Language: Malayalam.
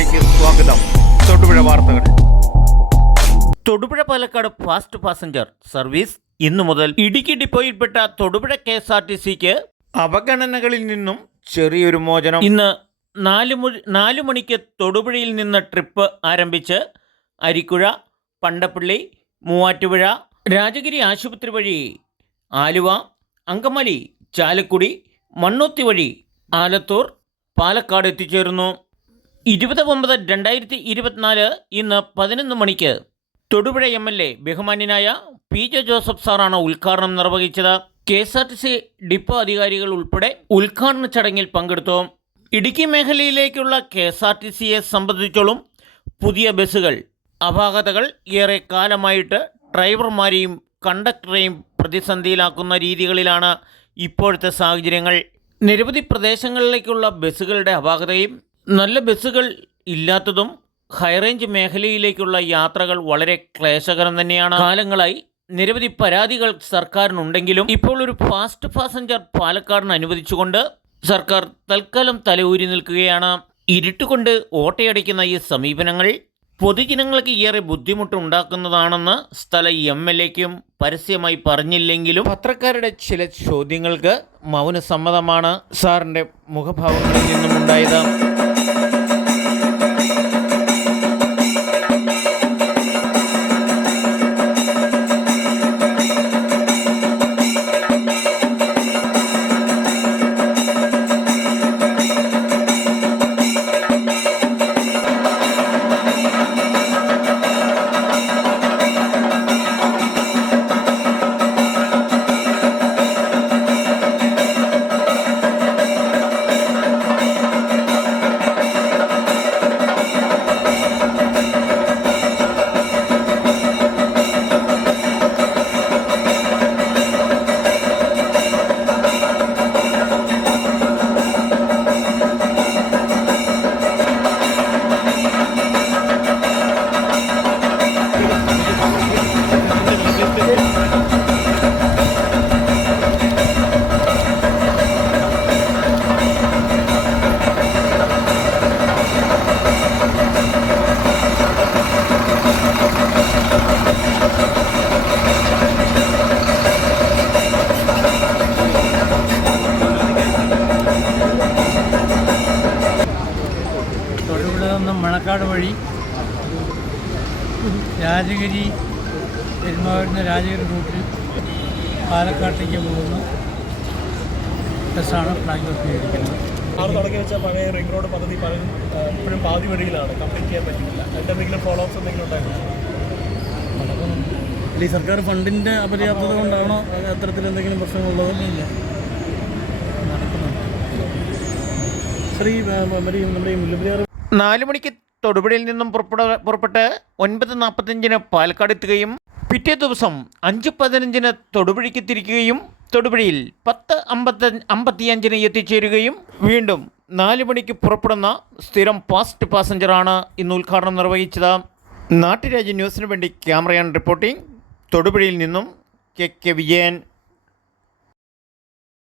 ന്യൂസിലേക്ക് സ്വാഗതം. തൊടുപുഴ വാർത്തകൾ. Thodupuzha Palakkad fast passenger service ഇന്നു മുതൽ ഇടുക്കി ഡിപ്പോയിൽപ്പെട്ട തൊടുപുഴ KSRTCക്ക് അവഗണനകളിൽ നിന്നും ചെറിയൊരു മോചനം. ഇന്ന് 4 മണിക്ക് തൊടുപുഴയിൽ നിന്ന് ട്രിപ്പ് ആരംഭിച്ച് അരിക്കുഴ, പണ്ടപ്പള്ളി, മൂവാറ്റുപുഴ, രാജഗിരി ആശുപത്രി വഴി ആലുവ, അങ്കമാലി, ചാലക്കുടി, മണ്ണുത്തി വഴി ആലത്തൂർ, പാലക്കാട് എത്തിച്ചേരുന്നു. 20/9/2024 ഇന്ന് 11 മണിക്ക് തൊടുപുഴ MLA ബഹുമാന്യനായ PJ ജോസഫ് സാറാണ് ഉദ്ഘാടനം നിർവഹിച്ചത്. KSRTC ഡിപ്പോ അധികാരികൾ ഉൾപ്പെടെ ഉദ്ഘാടന ചടങ്ങിൽ പങ്കെടുത്തു. ഇടുക്കി മേഖലയിലേക്കുള്ള KSRTCയെ സംബന്ധിച്ചോളം പുതിയ ബസ്സുകൾ അപാകതകൾ ഏറെ കാലമായിട്ട് ഡ്രൈവർമാരെയും കണ്ടക്ടറെയും പ്രതിസന്ധിയിലാക്കുന്ന രീതികളിലാണ് ഇപ്പോഴത്തെ സാഹചര്യങ്ങൾ. നിരവധി പ്രദേശങ്ങളിലേക്കുള്ള ബസ്സുകളുടെ അപാകതയും നല്ല ബസ്സുകൾ ഇല്ലാത്തതും ഹൈറേഞ്ച് മേഖലയിലേക്കുള്ള യാത്രകൾ വളരെ ക്ലേശകരം തന്നെയാണ്. കാലങ്ങളായി നിരവധി പരാതികൾ സർക്കാരിനുണ്ടെങ്കിലും ഇപ്പോൾ ഒരു ഫാസ്റ്റ് പാസഞ്ചർ പാലക്കാടിന് അനുവദിച്ചുകൊണ്ട് സർക്കാർ തൽക്കാലം തലയൂരി നിൽക്കുകയാണ്. ഇരുട്ടുകൊണ്ട് ഓട്ടയടിക്കുന്ന ഈ സമീപനങ്ങൾ പൊതുജനങ്ങൾക്ക് ഏറെ ബുദ്ധിമുട്ടുണ്ടാക്കുന്നതാണെന്ന് സ്ഥല MLAയ്ക്കും പരസ്യമായി പറഞ്ഞില്ലെങ്കിലും പത്രക്കാരുടെ ചില ചോദ്യങ്ങൾക്ക് മൗനസമ്മതമാണ് സാറിൻ്റെ മുഖഭാവങ്ങളിൽ നിന്നും ഉണ്ടായത്. മണക്കാട് വഴി രാജഗിരി പെരുമാറുന്ന രാജഗിരി റൂട്ടിൽ പാലക്കാട്ടേക്ക് പോകുന്ന ബസ്സാണ് ഫ്ലാഗ് ഓഫ് ചെയ്തിരിക്കുന്നത്. തുടങ്ങി വെച്ച പഴയ റിംഗ് റോഡ് പദ്ധതി പലരും ഇപ്പോഴും പാതി വഴിയിലാണ്, കംപ്ലീറ്റ് ചെയ്യാൻ പറ്റുന്നില്ല. എന്തെങ്കിലും ഫോളോ അപ്സ് എന്തെങ്കിലും ഉണ്ടായിരുന്നു? ഈ സർക്കാർ ഫണ്ടിൻ്റെ അപര്യാപ്തത കൊണ്ടാണോ അത്തരത്തിൽ എന്തെങ്കിലും പ്രശ്നങ്ങളുള്ളത്? ഇല്ല, നടക്കുന്നുണ്ട്. ശ്രീ നമ്മുടെ മുല്ലപ്പെരിയാർ 4 മണിക്ക് തൊടുപുഴയിൽ നിന്നും പുറപ്പെട്ട് 9:45 പാലക്കാട് എത്തുകയും പിറ്റേ ദിവസം 5:15 തൊടുപുഴയ്ക്ക് തിരിക്കുകയും തൊടുപുഴയിൽ 10:55 എത്തിച്ചേരുകയും വീണ്ടും 4 മണിക്ക് പുറപ്പെടുന്ന സ്ഥിരം ഫാസ്റ്റ് പാസഞ്ചറാണ് ഇന്ന് ഉദ്ഘാടനം നിർവഹിച്ചത്. നാട്ടുരാജ്യ ന്യൂസിനു വേണ്ടി ക്യാമറയാൻ റിപ്പോർട്ടിംഗ് തൊടുപുഴയിൽ നിന്നും KK വിജയൻ.